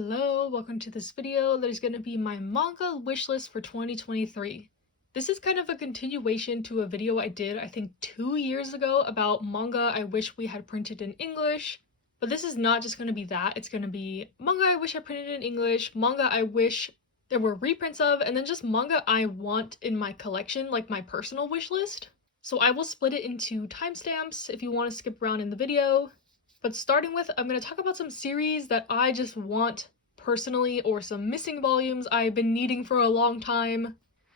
Hello, welcome to this video that is going to be my manga wishlist for 2023. This is kind of a continuation to a video I did I think 2 years ago about manga I wish we had printed in English, but this is not just going to be that, it's going to be manga I wish I printed in English, manga I wish there were reprints of, and then just manga I want in my collection, like my personal wishlist. So I will split it into timestamps if you want to skip around in the video. But starting with, I'm going to talk about some series that I just want personally, or some missing volumes I've been needing for a long time.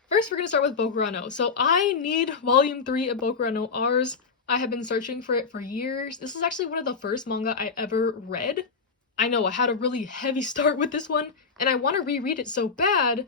First, we're going to start with Boku no. So I need volume 3 of Boku no Rs. I have been searching for it for years. This is actually one of the first manga I ever read. I know I had a really heavy start with this one, and I want to reread it so bad,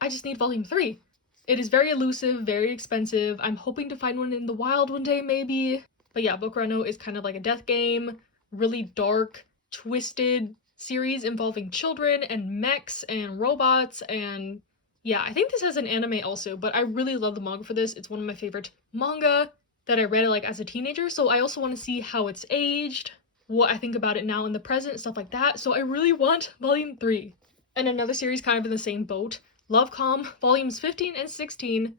I just need volume 3. It is very elusive, very expensive. I'm hoping to find one in the wild one day, maybe. But yeah, Boku no is kind of like a death game. Really dark, twisted series involving children and mechs and robots, and yeah, I think this has an anime also, but I really love the manga for this. It's one of my favorite manga that I read like as a teenager, so I also want to see how it's aged, what I think about it now in the present, stuff like that, so I really want volume 3. And another series kind of in the same boat, Love-Com, volumes 15 and 16.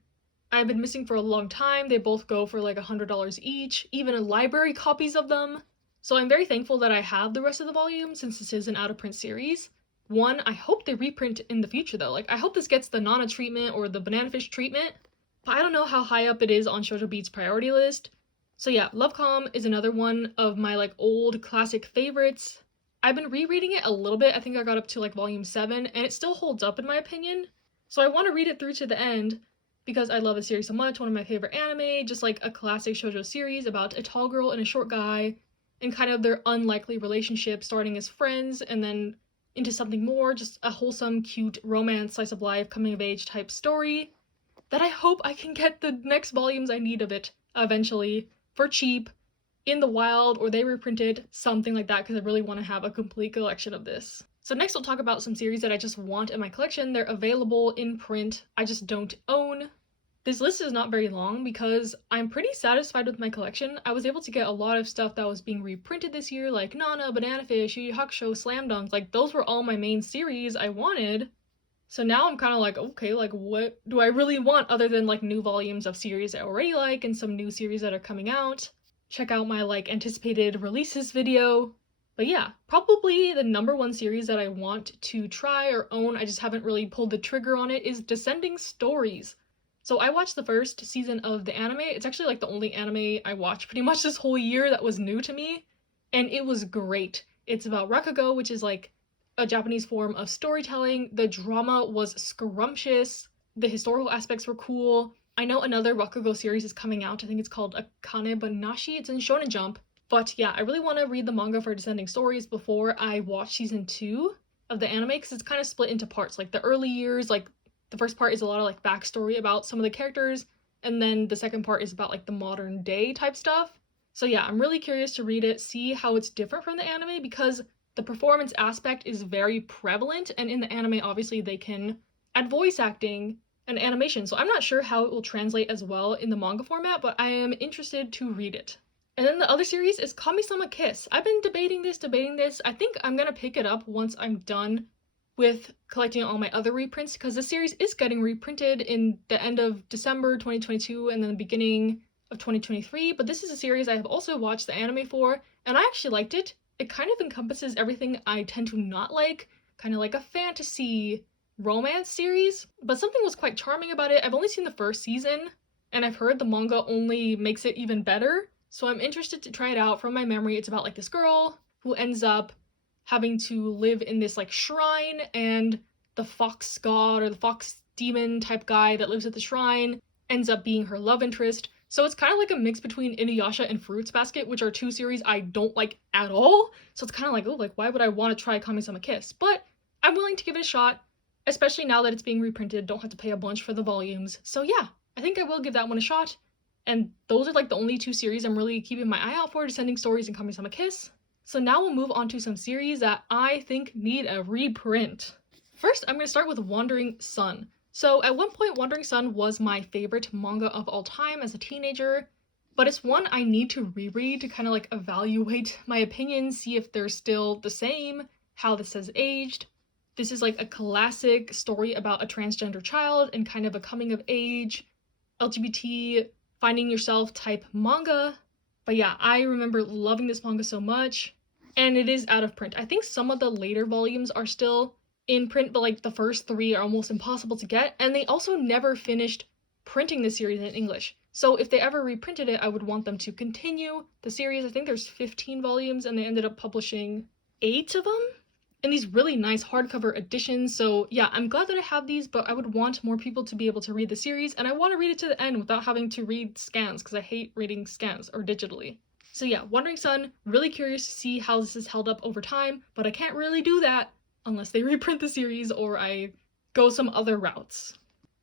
I've been missing for a long time. They both go for like $100 each, even in library copies of them. So I'm very thankful that I have the rest of the volume since this is an out-of-print series. One, I hope they reprint in the future though. Like, I hope this gets the Nana treatment or the Banana Fish treatment. But I don't know how high up it is on Shoujo Beat's priority list. So yeah, Love-Com is another one of my like old classic favorites. I've been rereading it a little bit. I think I got up to like volume 7 and it still holds up in my opinion. So I want to read it through to the end because I love the series so much. One of my favorite anime, just like a classic shoujo series about a tall girl and a short guy, and kind of their unlikely relationship starting as friends and then into something more, just a wholesome, cute romance, slice of life, coming of age type story that I hope I can get the next volumes I need of it eventually for cheap in the wild, or they reprinted, something like that, because I really want to have a complete collection of this. So next we'll talk about some series that I just want in my collection. They're available in print, I just don't own. This list is not very long because I'm pretty satisfied with my collection. I was able to get a lot of stuff that was being reprinted this year, like Nana, Banana Fish, Yu Yu Hakusho, Slam Dunk. Like, those were all my main series I wanted. So now I'm kind of like, okay, like what do I really want other than like new volumes of series I already like and some new series that are coming out. Check out my like anticipated releases video. But yeah, probably the #1 series that I want to try or own, I just haven't really pulled the trigger on it, is Descending Stories. So I watched the first season of the anime. It's actually like the only anime I watched pretty much this whole year that was new to me, and it was great. It's about rakugo, which is like a Japanese form of storytelling. The drama was scrumptious. The historical aspects were cool. I know another rakugo series is coming out. I think it's called Akane Banashi. It's in Shonen Jump. But yeah, I really want to read the manga for Descending Stories before I watch season 2 of the anime, because it's kind of split into parts. Like the early years, like the first part is a lot of like backstory about some of the characters, and then the second part is about like the modern day type stuff. So yeah, I'm really curious to read it, see how it's different from the anime, because the performance aspect is very prevalent, and in the anime obviously they can add voice acting and animation, so I'm not sure how it will translate as well in the manga format, but I am interested to read it. And then the other series is Kami-sama Kiss. I've been debating this. I think I'm gonna pick it up once I'm done with collecting all my other reprints, because the series is getting reprinted in the end of December 2022 and then the beginning of 2023, but this is a series I have also watched the anime for, and I actually liked it. It kind of encompasses everything I tend to not like, kind of like a fantasy romance series, but something was quite charming about it. I've only seen the first season, and I've heard the manga only makes it even better, so I'm interested to try it out. From my memory, it's about like this girl who ends up having to live in this like shrine, and the fox god or the fox demon type guy that lives at the shrine ends up being her love interest. So it's kind of like a mix between Inuyasha and Fruits Basket, which are two series I don't like at all. So it's kind of like, oh, like why would I want to try Kami-sama Kiss? But I'm willing to give it a shot, especially now that it's being reprinted. Don't have to pay a bunch for the volumes. So yeah, I think I will give that one a shot. And those are like the only two series I'm really keeping my eye out for, Descending Stories and Kami-sama Kiss. So now we'll move on to some series that I think need a reprint. First, I'm going to start with Wandering Sun. So at one point, Wandering Sun was my favorite manga of all time as a teenager, but it's one I need to reread to kind of like evaluate my opinions, see if they're still the same, how this has aged. This is like a classic story about a transgender child and kind of a coming of age, LGBT, finding yourself type manga. But yeah, I remember loving this manga so much. And it is out of print. I think some of the later volumes are still in print, but like the first three are almost impossible to get. And they also never finished printing the series in English. So if they ever reprinted it, I would want them to continue the series. I think there's 15 volumes and they ended up publishing 8 of them in these really nice hardcover editions. So yeah, I'm glad that I have these, but I would want more people to be able to read the series, and I want to read it to the end without having to read scans because I hate reading scans or digitally. So yeah, Wandering Sun, really curious to see how this is held up over time, but I can't really do that unless they reprint the series or I go some other routes.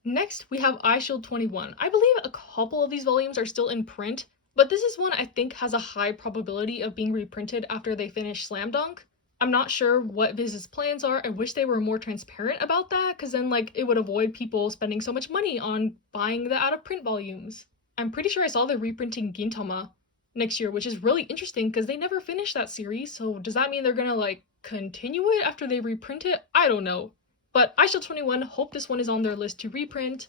Next, we have Eyeshield 21. I believe a couple of these volumes are still in print, but this is one I think has a high probability of being reprinted after they finish Slam Dunk. I'm not sure what Viz's plans are. I wish they were more transparent about that, because then like it would avoid people spending so much money on buying the out-of-print volumes. I'm pretty sure I saw they're reprinting Gintama next year, which is really interesting because they never finished that series, so does that mean they're gonna like continue it after they reprint it? I don't know. But Eyeshield 21, hope this one is on their list to reprint.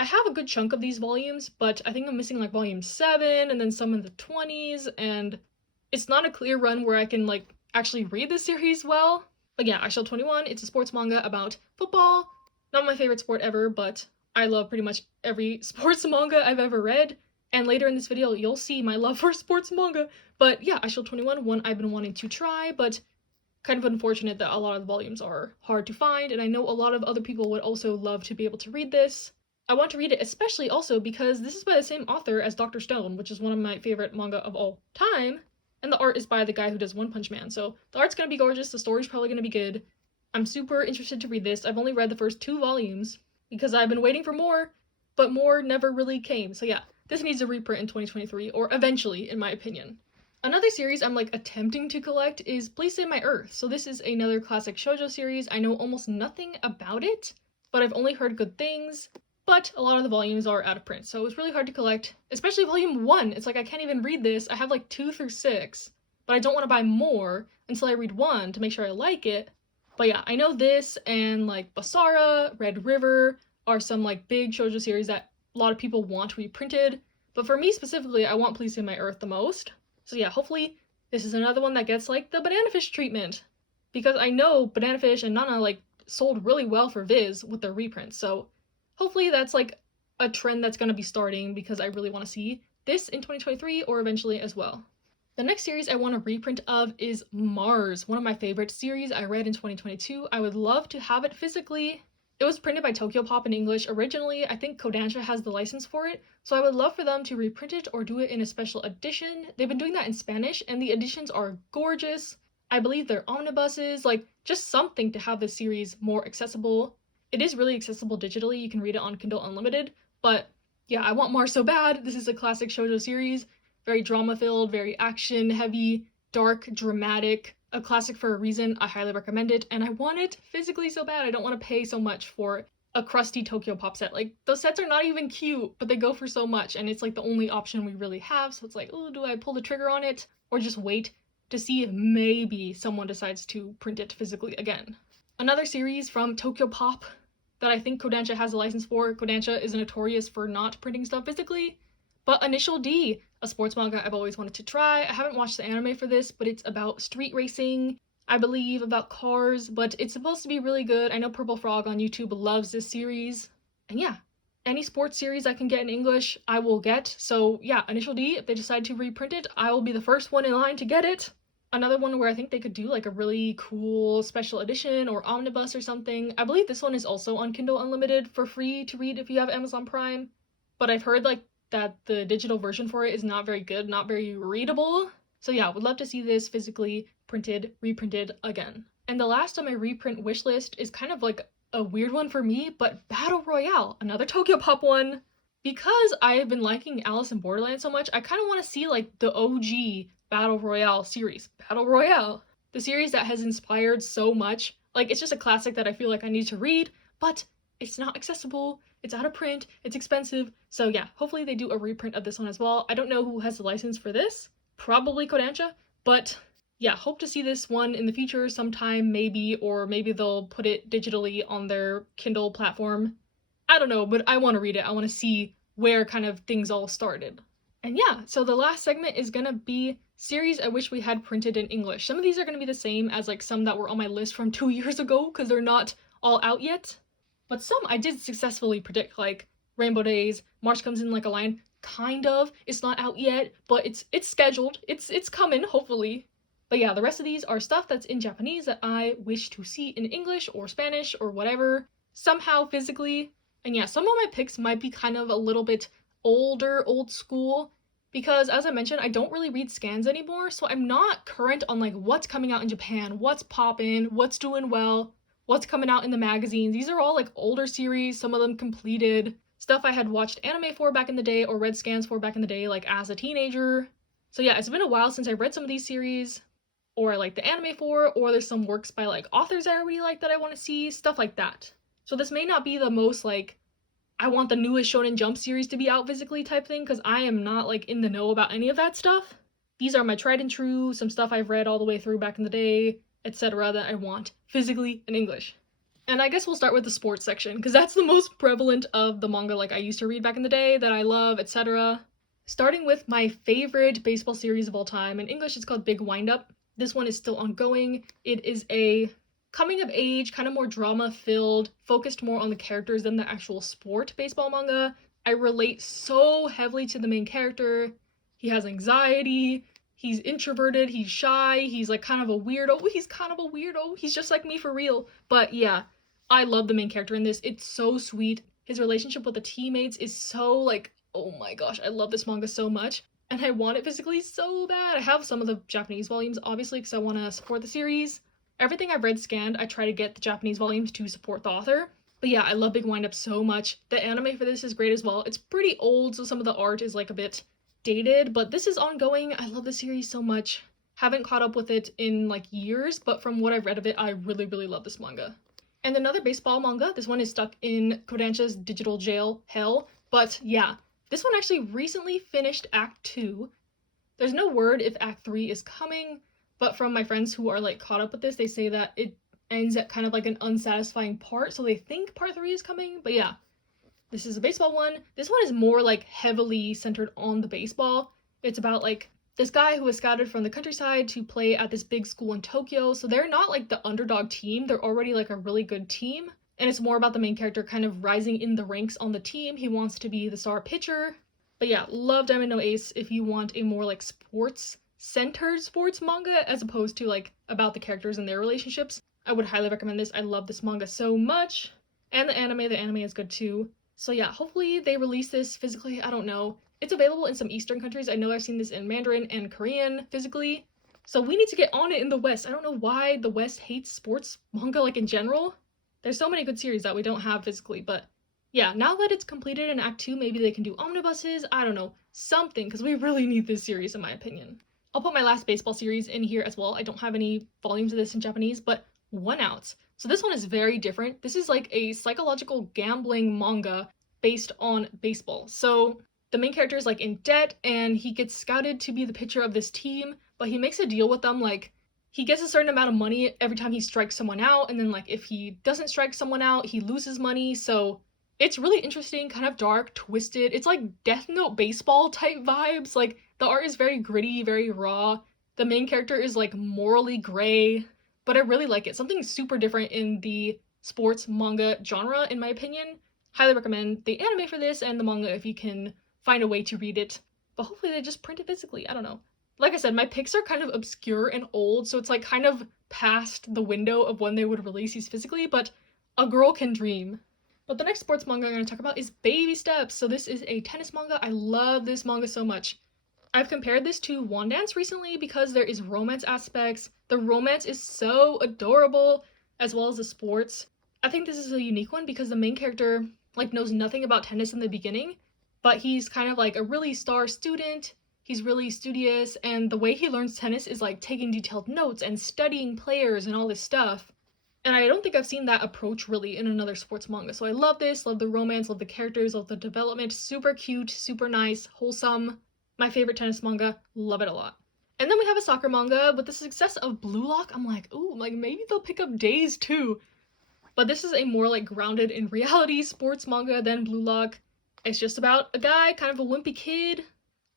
I have a good chunk of these volumes, but I think I'm missing like volume 7 and then some in the 20s, and it's not a clear run where I can like actually read the series well. But yeah, Eyeshield 21, it's a sports manga about football. Not my favorite sport ever, but I love pretty much every sports manga I've ever read. And later in this video, you'll see my love for sports manga. But yeah, Eyeshield 21, one I've been wanting to try, but kind of unfortunate that a lot of the volumes are hard to find, and I know a lot of other people would also love to be able to read this. I want to read it especially also because this is by the same author as Dr. Stone, which is one of my favorite manga of all time, and the art is by the guy who does One Punch Man, so the art's gonna be gorgeous, the story's probably gonna be good. I'm super interested to read this. I've only read the first 2 volumes because I've been waiting for more, but more never really came, so yeah, this needs a reprint in 2023, or eventually, in my opinion. Another series I'm like attempting to collect is Please Save My Earth. So this is another classic shoujo series. I know almost nothing about it, but I've only heard good things. But a lot of the volumes are out of print, so it's really hard to collect, especially volume 1. It's like I can't even read this. I have like 2 through 6, but I don't want to buy more until I read 1 to make sure I like it. But yeah, I know this and like Basara, Red River are some like big shoujo series that a lot of people want reprinted. But for me specifically, I want Please Save My Earth the most. So yeah, hopefully this is another one that gets like the Banana Fish treatment, because I know Banana Fish and Nana like sold really well for Viz with their reprints. So hopefully that's like a trend that's going to be starting, because I really want to see this in 2023 or eventually as well. The next series I want a reprint of is Mars, one of my favorite series I read in 2022. I would love to have it physically. It was printed by Tokyopop in English originally. I think Kodansha has the license for it, so I would love for them to reprint it or do it in a special edition. They've been doing that in Spanish, and the editions are gorgeous. I believe they're omnibuses, like just something to have this series more accessible. It is really accessible digitally. You can read it on Kindle Unlimited, but yeah, I want Mars so bad. This is a classic shoujo series, very drama-filled, very action-heavy, dark, dramatic. A classic for a reason. I highly recommend it, and I want it physically so bad. I don't want to pay so much for a crusty Tokyopop set. Like, those sets are not even cute, but they go for so much, and it's like the only option we really have, so it's like, oh, do I pull the trigger on it, or just wait to see if maybe someone decides to print it physically again. Another series from Tokyopop that I think Kodansha has a license for. Kodansha is notorious for not printing stuff physically, but Initial D, a sports manga I've always wanted to try. I haven't watched the anime for this, but it's about street racing, I believe, about cars, but it's supposed to be really good. I know Purple Frog on YouTube loves this series. And yeah, any sports series I can get in English, I will get. So yeah, Initial D, if they decide to reprint it, I will be the first one in line to get it. Another one where I think they could do like a really cool special edition or omnibus or something. I believe this one is also on Kindle Unlimited for free to read if you have Amazon Prime, but I've heard like that the digital version for it is not very good, not very readable. So yeah, would love to see this physically printed, reprinted again. And the last on my reprint wish list is kind of like a weird one for me, but Battle Royale, another Tokyopop one. Because I have been liking Alice in Borderland so much, I kind of want to see like the OG Battle Royale series. Battle Royale, the series that has inspired so much. Like, it's just a classic that I feel like I need to read, but it's not accessible, it's out of print, it's expensive. So yeah, hopefully they do a reprint of this one as well. I don't know who has the license for this. Probably Kodansha, but yeah, hope to see this one in the future sometime, maybe, or maybe they'll put it digitally on their Kindle platform. I don't know, but I want to read it. I want to see where kind of things all started. And yeah, so the last segment is gonna be series I wish we had printed in English. Some of these are gonna be the same as like some that were on my list from 2 years ago because they're not all out yet. But some I did successfully predict, like Rainbow Days, March Comes in Like a Lion. Kind of. It's not out yet, but it's scheduled. It's coming, hopefully. But yeah, the rest of these are stuff that's in Japanese that I wish to see in English or Spanish or whatever, somehow physically. And yeah, some of my picks might be kind of a little bit older, old school, because as I mentioned, I don't really read scans anymore, so I'm not current on like what's coming out in Japan, what's poppin', what's doing well, what's coming out in the magazines. These are all like older series, some of them completed, stuff I had watched anime for back in the day or read scans for back in the day, like as a teenager. So yeah, it's been a while since I read some of these series, or I like the anime for, or there's some works by like authors I already like that I want to see, stuff like that. So this may not be the most like I want the newest Shonen Jump series to be out physically type thing, because I am not like in the know about any of that stuff. These are my tried and true, some stuff I've read all the way through back in the day, etc. that I want physically in English. And I guess we'll start with the sports section, because that's the most prevalent of the manga like I used to read back in the day that I love, etc. Starting with my favorite baseball series of all time. In English, it's called Big Wind Up. This one is still ongoing. It is a coming of age, kind of more drama filled, focused more on the characters than the actual sport baseball manga. I relate so heavily to the main character. He has anxiety, he's introverted, he's shy, he's like kind of a weirdo. He's just like me for real. But yeah, I love the main character in this. It's so sweet. His relationship with the teammates is so like, oh my gosh, I love this manga so much. And I want it physically so bad. I have some of the Japanese volumes, obviously, because I want to support the series. Everything I've read scanned, I try to get the Japanese volumes to support the author. But yeah, I love Big Wind Up so much. The anime for this is great as well. It's pretty old, so some of the art is like a bit dated, but this is ongoing. I love the series so much. Haven't caught up with it in like years, but from what I've read of it, I really, really love this manga. And another baseball manga, this one is stuck in Kodansha's digital jail hell, but yeah, this one actually recently finished Act 2. There's no word if Act 3 is coming, but from my friends who are like caught up with this, they say that it ends at kind of like an unsatisfying part, so they think part 3 is coming. But yeah, this is a baseball one. This one is more like heavily centered on the baseball. It's about like this guy who was scouted from the countryside to play at this big school in Tokyo, so they're not like the underdog team, they're already like a really good team. And it's more about the main character kind of rising in the ranks on the team. He wants to be the star pitcher. But yeah, love Diamond No Ace if you want a more like sports-centered sports manga as opposed to like about the characters and their relationships. I would highly recommend this. I love this manga so much. And the anime is good too. So yeah, hopefully they release this physically. I don't know. It's available in some Eastern countries. I know I've seen this in Mandarin and Korean physically. So we need to get on it in the West. I don't know why the West hates sports manga like in general. There's so many good series that we don't have physically, but yeah, now that it's completed in Act 2, maybe they can do omnibuses, I don't know, something, because we really need this series in my opinion. I'll put my last baseball series in here as well. I don't have any volumes of this in Japanese, but One Out. So this one is very different. This is like a psychological gambling manga based on baseball. So the main character is like in debt and he gets scouted to be the pitcher of this team, but he makes a deal with them like he gets a certain amount of money every time he strikes someone out, and then like if he doesn't strike someone out, he loses money. So it's really interesting, kind of dark, twisted. It's like Death Note baseball type vibes. Like the art is very gritty, very raw. The main character is like morally gray, but I really like it. Something super different in the sports manga genre, in my opinion. Highly recommend the anime for this and the manga if you can find a way to read it. But hopefully they just print it physically. I don't know. Like I said, my picks are kind of obscure and old, so it's like kind of past the window of when they would release these physically, but a girl can dream. But the next sports manga I'm going to talk about is Baby Steps. So this is a tennis manga. I love this manga so much. I've compared this to Wandance recently because there is romance aspects. The romance is so adorable, as well as the sports. I think this is a unique one because the main character like knows nothing about tennis in the beginning, but he's kind of like a really star student. He's really studious, and the way he learns tennis is like taking detailed notes and studying players and all this stuff. And I don't think I've seen that approach really in another sports manga. So I love this, love the romance, love the characters, love the development. Super cute, super nice, wholesome. My favorite tennis manga, love it a lot. And then we have a soccer manga. With the success of Blue Lock, I'm like, ooh, like maybe they'll pick up Days too. But this is a more like grounded in reality sports manga than Blue Lock. It's just about a guy, kind of a wimpy kid,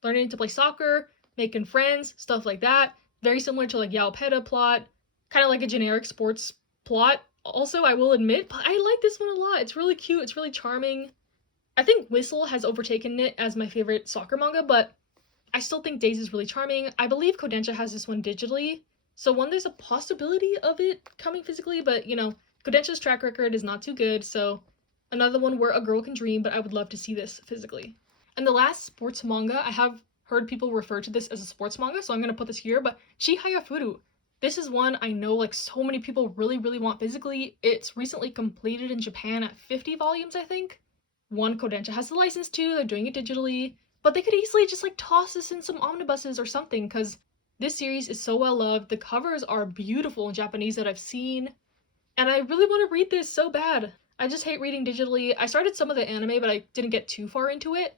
learning to play soccer, making friends, stuff like that. Very similar to like Yao Peta plot, kind of like a generic sports plot. Also, I will admit, but I like this one a lot. It's really cute, it's really charming. I think Whistle has overtaken it as my favorite soccer manga, but I still think Days is really charming. I believe Kodansha has this one digitally, so one, there's a possibility of it coming physically, but you know, Kodansha's track record is not too good, so another one where a girl can dream, but I would love to see this physically. And the last sports manga, I have heard people refer to this as a sports manga, so I'm gonna put this here, but Chihaya Furu. This is one I know like so many people really want physically. It's recently completed in Japan at 50 volumes, I think. One, Kodansha has the license to, they're doing it digitally, but they could easily just like toss this in some omnibuses or something, because this series is so well loved. The covers are beautiful in Japanese that I've seen, and I really want to read this so bad. I just hate reading digitally. I started some of the anime, but I didn't get too far into it.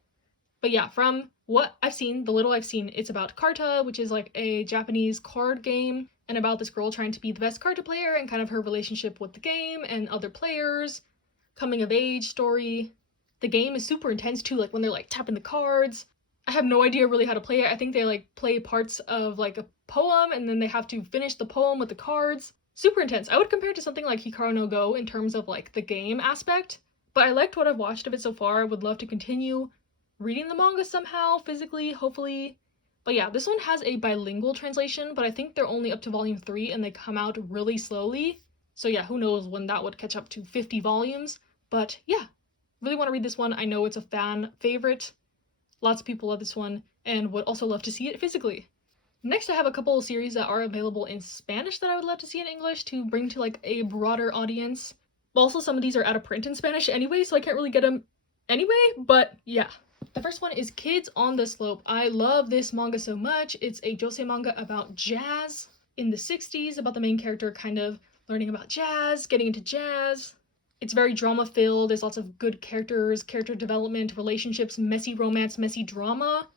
But yeah, from what I've seen, the little I've seen, it's about Karta, which is like a Japanese card game, and about this girl trying to be the best Karta player and kind of her relationship with the game and other players, coming of age story. The game is super intense too, like when they're like tapping the cards. I have no idea really how to play it. I think they like play parts of like a poem and then they have to finish the poem with the cards. Super intense. I would compare it to something like Hikaru no Go in terms of like the game aspect, but I liked what I've watched of it so far. I would love to continue reading the manga somehow, physically, hopefully. But yeah, this one has a bilingual translation, but I think they're only up to volume 3 and they come out really slowly. So yeah, who knows when that would catch up to 50 volumes. But yeah, really want to read this one. I know it's a fan favorite. Lots of people love this one and would also love to see it physically. Next, I have a couple of series that are available in Spanish that I would love to see in English to bring to like a broader audience. But also some of these are out of print in Spanish anyway, so I can't really get them anyway, but yeah. The first one is Kids on the Slope. I love this manga so much. It's a josei manga about jazz in the 60s, about the main character kind of learning about jazz, getting into jazz. It's very drama-filled. There's lots of good characters, character development, relationships, messy romance, messy drama.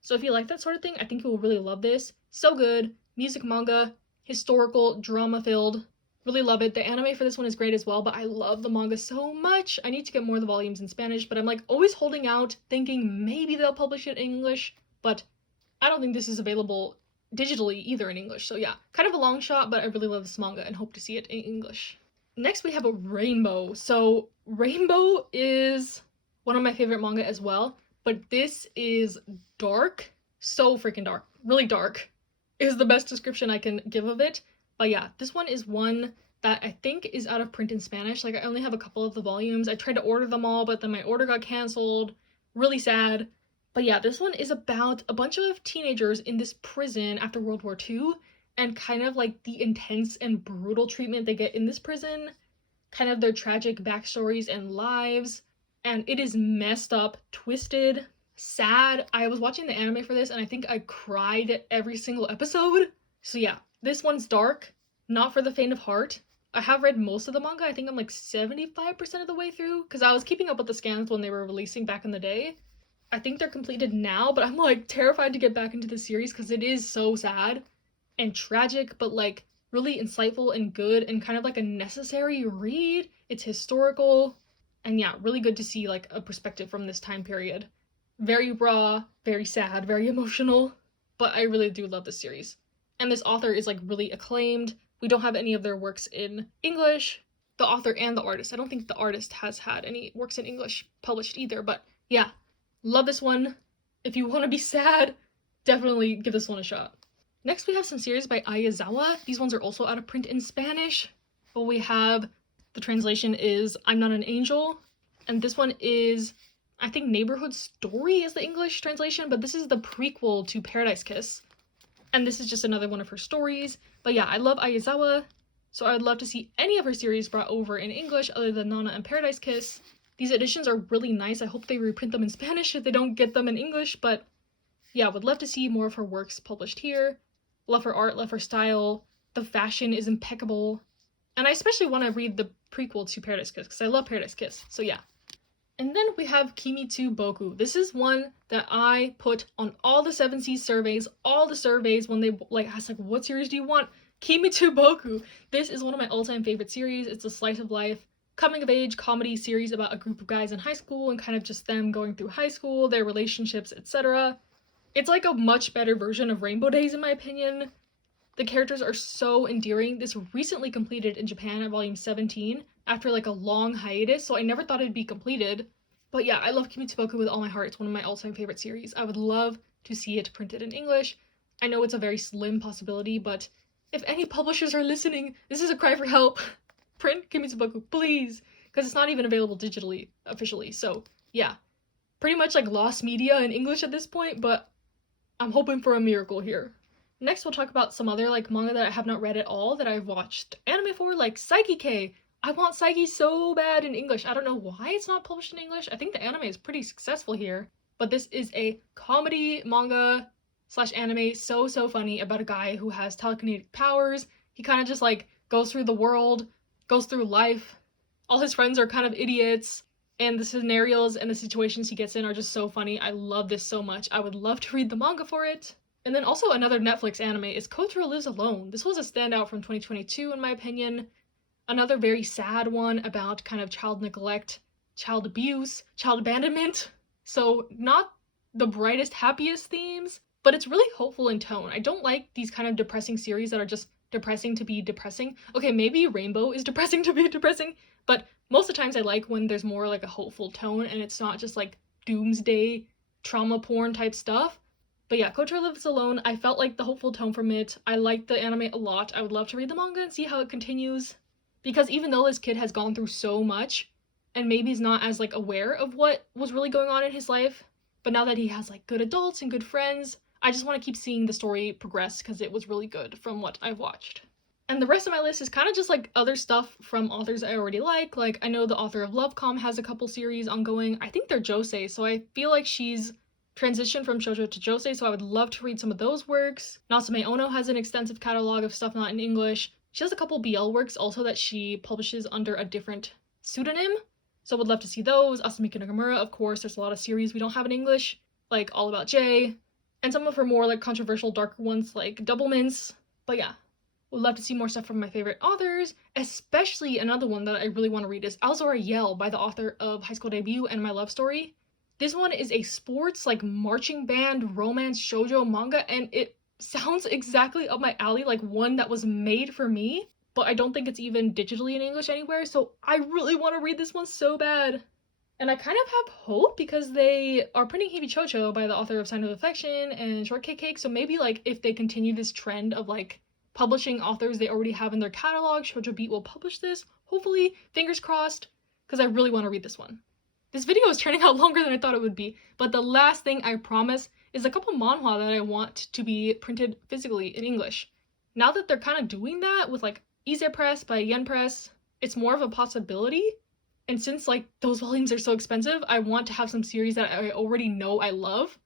So if you like that sort of thing, I think you will really love this. So good. Music manga, historical, drama-filled. Really love it. The anime for this one is great as well, but I love the manga so much. I need to get more of the volumes in Spanish, but I'm like always holding out, thinking maybe they'll publish it in English, but I don't think this is available digitally either in English. So yeah, kind of a long shot, but I really love this manga and hope to see it in English. Next we have a Rainbow. So Rainbow is one of my favorite manga as well, but this is dark. So freaking dark. Really dark is the best description I can give of it. But yeah, this one is one that I think is out of print in Spanish. Like I only have a couple of the volumes. I tried to order them all, but then my order got canceled. Really sad. But yeah, this one is about a bunch of teenagers in this prison after World War II and kind of like the intense and brutal treatment they get in this prison, kind of their tragic backstories and lives. And it is messed up, twisted, sad. I was watching the anime for this and I think I cried every single episode. So yeah, this one's dark, not for the faint of heart. I have read most of the manga. I think I'm like 75% of the way through because I was keeping up with the scans when they were releasing back in the day. I think they're completed now, but I'm like terrified to get back into the series because it is so sad and tragic, but like really insightful and good and kind of like a necessary read. It's historical and yeah, really good to see like a perspective from this time period. Very raw, very sad, very emotional, but I really do love this series. And this author is like really acclaimed. We don't have any of their works in English. The author and the artist. I don't think the artist has had any works in English published either, but yeah, love this one. If you want to be sad, definitely give this one a shot. Next we have some series by Ayazawa. These ones are also out of print in Spanish, but we have, the translation is I'm Not an Angel, and this one is, I think Neighborhood Story is the English translation, but this is the prequel to Paradise Kiss. And this is just another one of her stories. But yeah, I love Ayazawa, so I would love to see any of her series brought over in English other than Nana and Paradise Kiss. These editions are really nice. I hope they reprint them in Spanish if they don't get them in English, but yeah, would love to see more of her works published here. Love her art, love her style. The fashion is impeccable. And I especially want to read the prequel to Paradise Kiss because I love Paradise Kiss, so yeah. And then we have Kimi to Boku. This is one that I put on all the 7 Seas surveys, all the surveys when they like asked like, what series do you want? Kimi to Boku. This is one of my all-time favorite series. It's a slice of life, coming of age comedy series about a group of guys in high school and kind of just them going through high school, their relationships, etc. It's like a much better version of Rainbow Days in my opinion. The characters are so endearing. This recently completed in Japan at volume 17 after like a long hiatus, so I never thought it'd be completed. But yeah, I love Kimi to Boku with all my heart. It's one of my all-time favorite series. I would love to see it printed in English. I know it's a very slim possibility, but if any publishers are listening, this is a cry for help. Print Kimi to Boku, please, because it's not even available digitally officially. So yeah, pretty much like lost media in English at this point, but I'm hoping for a miracle here. Next, we'll talk about some other like manga that I have not read at all that I've watched anime for, like Psyche-K. I want Psyche so bad in English. I don't know why it's not published in English. I think the anime is pretty successful here, but this is a comedy manga slash anime, so funny, about a guy who has telekinetic powers. He kind of just like goes through the world, goes through life. All his friends are kind of idiots, and the scenarios and the situations he gets in are just so funny. I love this so much. I would love to read the manga for it. And then also another Netflix anime is Kotaro Lives Alone. This was a standout from 2022 in my opinion. Another very sad one about kind of child neglect, child abuse, child abandonment. So not the brightest, happiest themes, but it's really hopeful in tone. I don't like these kind of depressing series that are just depressing to be depressing. Okay, maybe Rainbow is depressing to be depressing, but most of the times I like when there's more like a hopeful tone and it's not just like doomsday trauma porn type stuff. But yeah, Kotaro Lives Alone, I felt like the hopeful tone from it. I liked the anime a lot. I would love to read the manga and see how it continues. Because even though this kid has gone through so much, and maybe is not as like aware of what was really going on in his life, but now that he has like good adults and good friends, I just want to keep seeing the story progress because it was really good from what I've watched. And the rest of my list is kind of just like other stuff from authors I already like. Like I know the author of Lovecom has a couple series ongoing. I think they're josei, so I feel like she's transitioned from shoujo to josei, so I would love to read some of those works. Natsume Ono has an extensive catalog of stuff not in English. She has a couple BL works also that she publishes under a different pseudonym, so would love to see those. Asumika Nagamura, of course, there's a lot of series we don't have in English, like All About Jay, and some of her more like controversial darker ones like Double Mints. But yeah, would love to see more stuff from my favorite authors, especially another one that I really want to read is Aozora Yell by the author of High School Debut and My Love Story. This one is a sports like marching band romance shoujo manga, and it sounds exactly up my alley, like one that was made for me, but I don't think it's even digitally in English anywhere, so I really want to read this one so bad. And I kind of have hope because they are printing Hibi Chocho by the author of Sign of Affection and Shortcake Cake, so maybe like if they continue this trend of like publishing authors they already have in their catalog, Shoujo Beat will publish this, hopefully, fingers crossed, because I really want to read this one. This video is turning out longer than I thought it would be, but the last thing I promise is a couple manhwa that I want to be printed physically in English. Now that they're kind of doing that with like Ise Press by Yen Press, it's more of a possibility. And since like those volumes are so expensive, I want to have some series that I already know I love.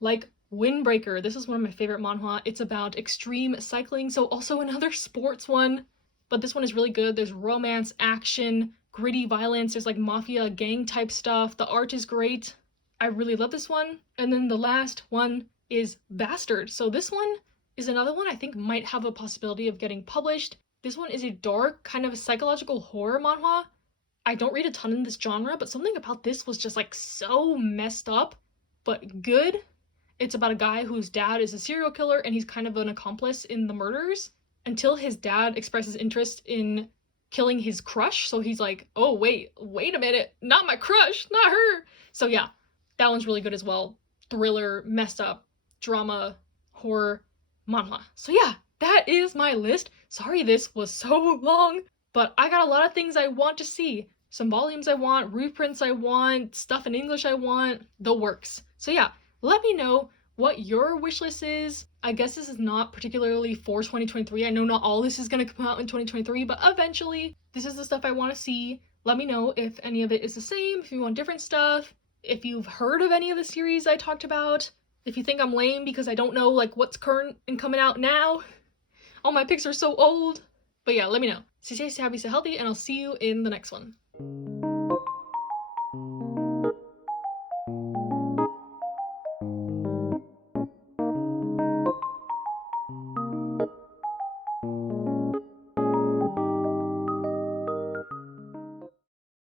Like Windbreaker, this is one of my favorite manhwa. It's about extreme cycling, so also another sports one. But this one is really good. There's romance, action, gritty violence, there's like mafia gang type stuff. The art is great. I really love this one. And then the last one is Bastard. So this one is another one I think might have a possibility of getting published. This one is a dark kind of psychological horror manhwa. I don't read a ton in this genre, but something about this was just like so messed up, but good. It's about a guy whose dad is a serial killer and he's kind of an accomplice in the murders until his dad expresses interest in killing his crush, so he's like, oh wait a minute, not my crush, not her. So yeah, that one's really good as well. Thriller, messed up, drama, horror, manhwa. So yeah, that is my list. Sorry this was so long, but I got a lot of things I want to see. Some volumes I want, reprints I want, stuff in English I want, the works. So yeah, let me know what your wish list is. I guess this is not particularly for 2023. I know not all this is going to come out in 2023, but eventually this is the stuff I want to see. Let me know if any of it is the same, if you want different stuff, if you've heard of any of the series I talked about, if you think I'm lame because I don't know like what's current and coming out now. All my picks are so old. But yeah, let me know. Stay safe, stay happy, stay healthy, and I'll see you in the next one.